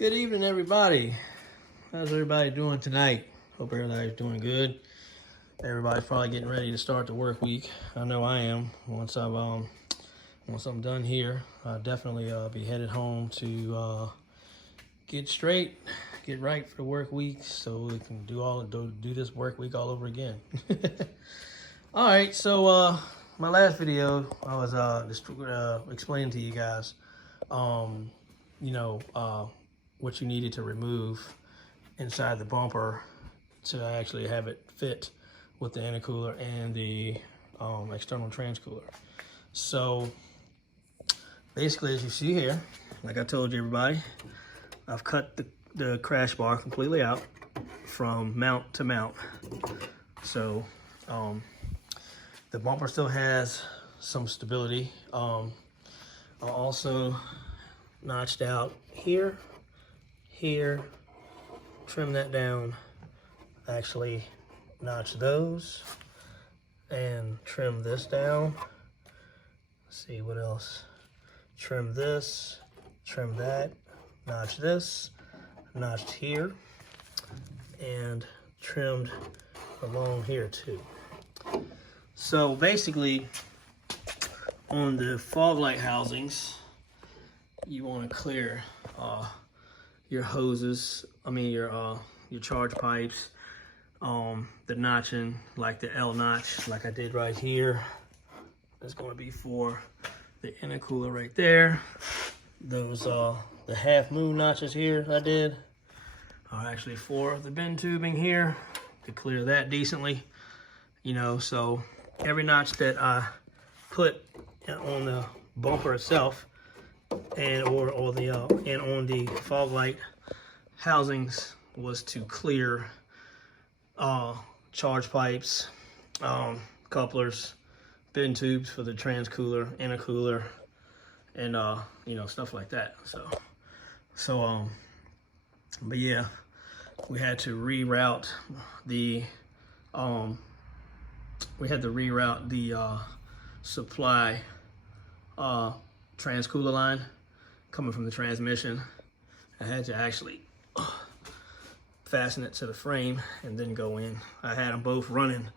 Good evening, everybody. How's everybody doing tonight? Hope everybody's doing good. Everybody's probably getting ready to start the work week. I know I am. Once I'm done here, I'll definitely be headed home to get right for the work week, so we can do this work week all over again. All right, so my last video, I was just explaining to you guys, what you needed to remove inside the bumper to actually have it fit with the intercooler and the external transcooler. So basically, as you see here, like I told you, everybody, I've cut the crash bar completely out from mount to mount. So the bumper still has some stability. I also notched out here, trim that down, actually notch those and trim this down. Let's see what else. Trim this, trim that, notch this, notched here, and trimmed along here too. So basically, on the fog light housings, you want to clear your hoses, your charge pipes, the notching, like the L notch, like I did right here. That's going to be for the intercooler right there. Those the half moon notches here I did are actually for the bend tubing here to clear that decently. So every notch that I put on the bumper itself and on the fog light housings was to clear charge pipes, couplers, bend tubes for the transcooler, intercooler, and stuff like that. But yeah, we had to reroute the supply transcooler line coming from the transmission. I had to actually fasten it to the frame and then go in. I had them both running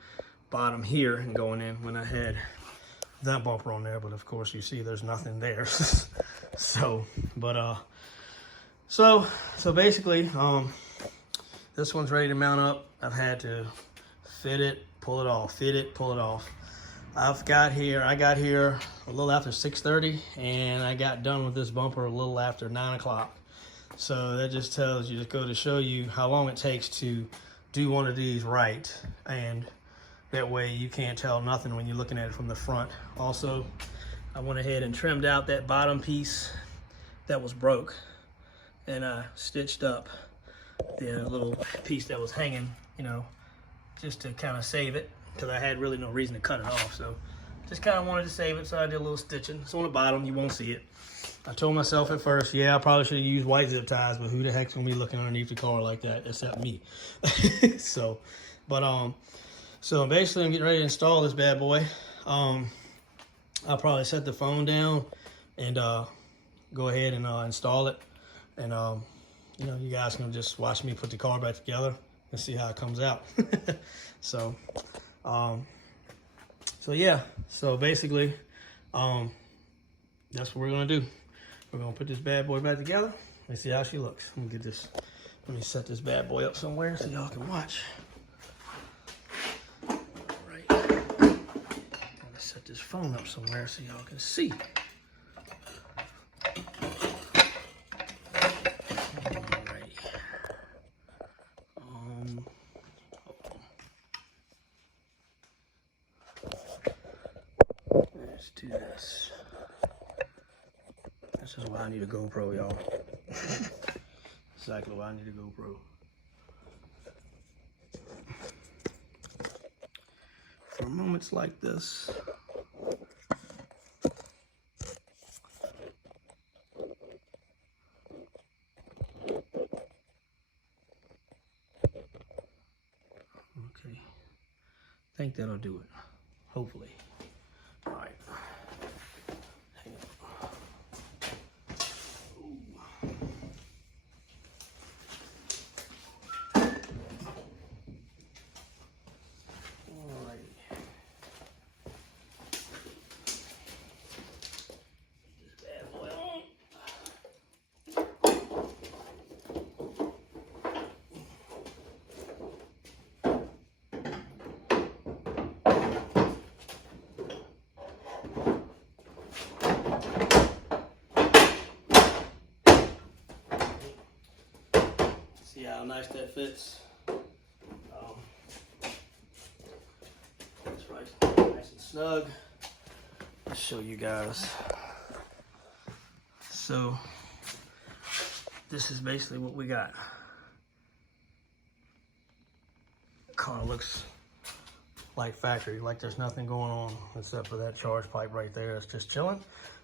bottom here and going in when I had that bumper on there, but of course you see there's nothing there. So basically, this one's ready to mount up. I've had to fit it, pull it off, fit it, pull it off. I got here a little after 6:30, and I got done with this bumper a little after 9 o'clock. So that just tells you, just go to show you how long it takes to do one of these right. And that way you can't tell nothing when you're looking at it from the front. Also, I went ahead and trimmed out that bottom piece that was broke, and I stitched up the little piece that was hanging, just to kind of save it, because I had really no reason to cut it off. So just kind of wanted to save it, so I did a little stitching. It's on the bottom, you won't see it. I told myself at first, yeah, I probably should have used white zip ties, but who the heck's gonna be looking underneath the car like that except me? So basically I'm getting ready to install this bad boy. I'll probably set the phone down and go ahead and install it. And you guys can just watch me put the car back together and see how it comes out. So yeah, so basically that's what we're gonna do. We're gonna put this bad boy back together and see how she looks. Let me set this bad boy up somewhere so y'all can watch. All right, gotta set this phone up somewhere so y'all can see. Let's do this. This is why I need a GoPro, y'all. Exactly why I need a GoPro. For moments like this. Okay. I think that'll do it. Hopefully. All right. Hang on. how nice that fits. It's right, nice and snug. I'll show you guys. So this is basically what we got. Car looks like factory, like there's nothing going on except for that charge pipe right there. It's just chilling.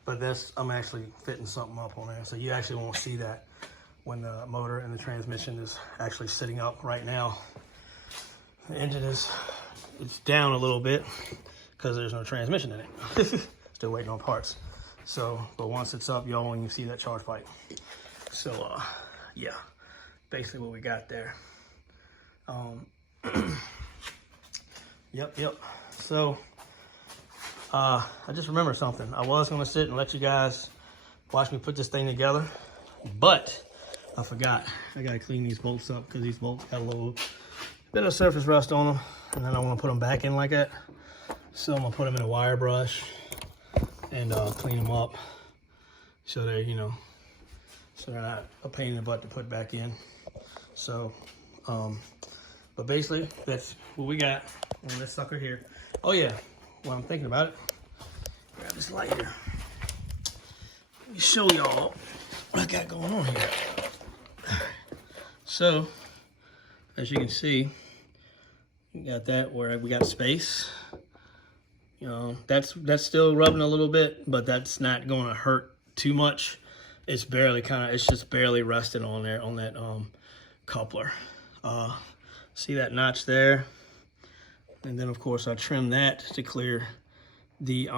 But this, I'm actually fitting something up on there. So you actually won't see that when the motor and the transmission is actually sitting up right now. The engine it's down a little bit because there's no transmission in it. Still waiting on parts. So, but once it's up, y'all won't even see that charge pipe. So, yeah, basically what we got there. Yep. So, I just remembered something. I was gonna sit and let you guys watch me put this thing together, but I forgot. I gotta clean these bolts up because these bolts got a little bit of surface rust on them, and then I want to put them back in like that. So I'm gonna put them in a wire brush and clean them up so they, so they're not a pain in the butt to put back in. So, but basically that's what we got on this sucker here. Oh yeah, while I'm thinking about it, grab this light here. Let me show y'all what I got going on here. So, as you can see, we got that where we got space. That's still rubbing a little bit, but that's not going to hurt too much. It's barely it's just barely rusted on there on that coupler. See that notch there? And then of course I trimmed that to clear the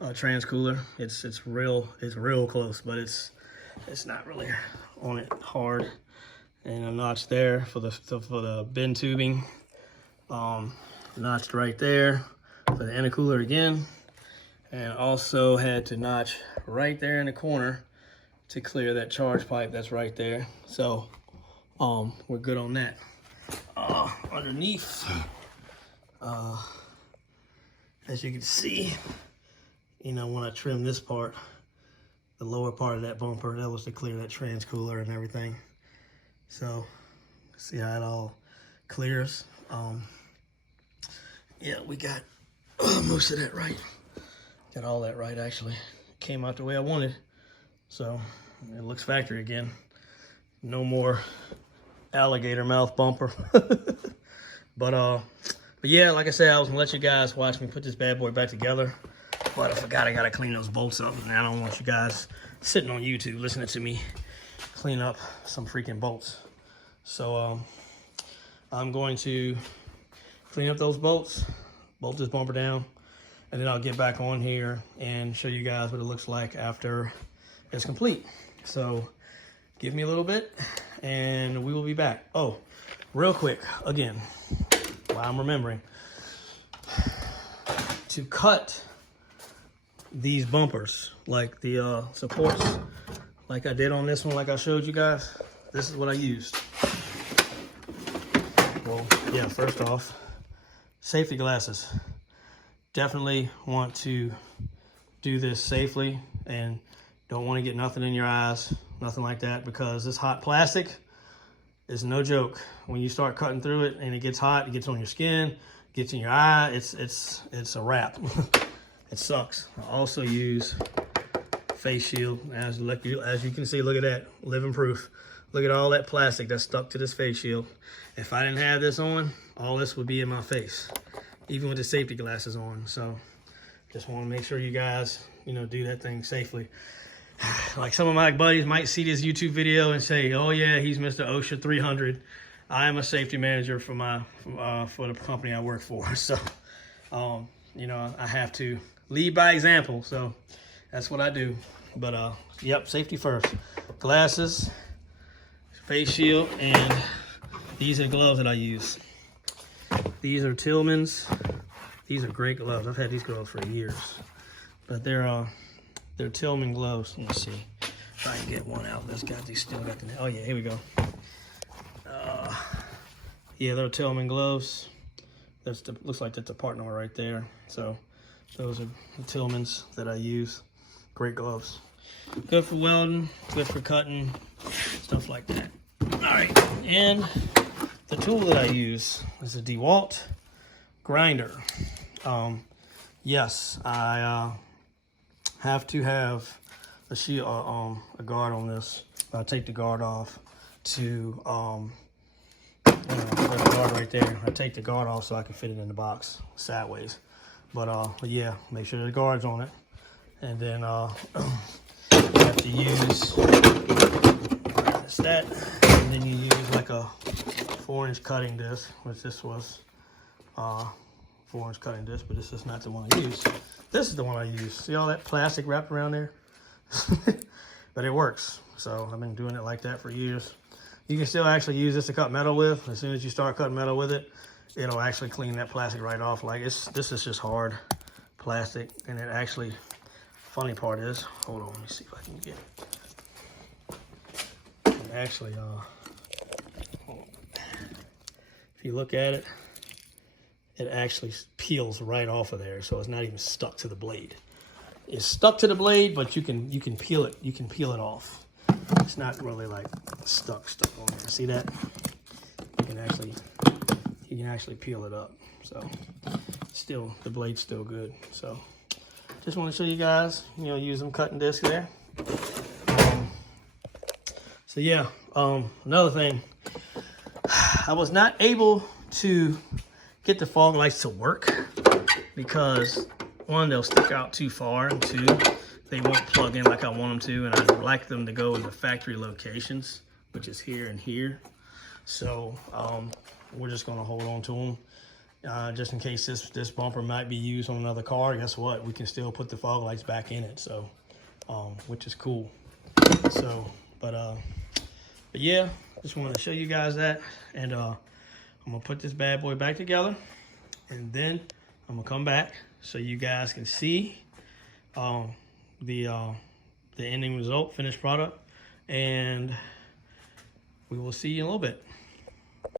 transcooler. It's real close, but it's not really on it hard. And a notch there for the bin tubing. Notched right there for the intercooler again. And also had to notch right there in the corner to clear that charge pipe that's right there. So we're good on that. Underneath, as you can see, when I trimmed this part, the lower part of that bumper, that was to clear that transcooler and everything. So see how it all clears. Yeah, we got most of that right. Got all that right, actually. Came out the way I wanted. So it looks factory again. No more alligator mouth bumper. But yeah, like I said, I was gonna let you guys watch me put this bad boy back together. But I forgot I gotta clean those bolts up, and I don't want you guys sitting on YouTube listening to me clean up some freaking bolts. So I'm going to clean up those bolts, bolt this bumper down, and then I'll get back on here and show you guys what it looks like after it's complete. So give me a little bit and we will be back. Oh, real quick, again, while I'm remembering, to cut these bumpers, like the supports, like I did on this one, like I showed you guys, this is what I used. Well, yeah, first off, safety glasses. Definitely want to do this safely and don't want to get nothing in your eyes, nothing like that, because this hot plastic is no joke. When you start cutting through it and it gets hot, it gets on your skin, gets in your eye, it's a wrap. It sucks. I also use face shield. As you can see, look at that, living proof. Look at all that plastic that's stuck to this face shield. If I didn't have this on, all this would be in my face, even with the safety glasses on. So just want to make sure you guys, do that thing safely. Like some of my buddies might see this YouTube video and say, oh yeah, he's Mr. OSHA 300. I am a safety manager for the company I work for. So, I have to lead by example. So that's what I do. But yep, safety first. Glasses, face shield, and these are the gloves that I use. These are Tillman's. These are great gloves. I've had these gloves for years. But they're Tillman gloves. Let me see if I can get one out. That's got these still got the. Oh yeah, here we go. Yeah, they're Tillman gloves. Looks like that's a part number right there. So those are the Tillmans that I use. Great gloves. Good for welding, good for cutting, stuff like that. right, and the tool that I use is a DeWalt grinder. Yes, I have to have a shield, a guard on this. I'll take the guard off to there's a guard right there. I take the guard off so I can fit it in the box sideways. But yeah, make sure the guard's on it, and then you have to use that, and then you use like a 4-inch cutting disc, which this was 4-inch cutting disc, but this is not the one I use. This is the one I use. See all that plastic wrapped around there? But it works. So I've been doing it like that for years. You can still actually use this to cut metal with. As soon as you start cutting metal with it, it'll actually clean that plastic right off. Like this is just hard plastic, and it actually, funny part is, hold on, let me see if I can get it. Actually, hold on. If you look at it, it actually peels right off of there, so it's not even stuck to the blade. It's stuck to the blade, but you can peel it. You can peel it off. It's not really like stuck on there. See that? You can actually peel it up. So still, the blade's still good. So just want to show you guys, use them cutting discs there. So yeah, another thing, I was not able to get the fog lights to work because, one, they'll stick out too far, and two, they won't plug in like I want them to, and I'd like them to go in the factory locations, which is here and here. So we're just gonna hold on to them just in case this bumper might be used on another car. Guess what? We can still put the fog lights back in it, so which is cool. So, but yeah, just wanted to show you guys that, and I'm gonna put this bad boy back together, and then I'm gonna come back so you guys can see the ending result, finished product, and we will see you in a little bit.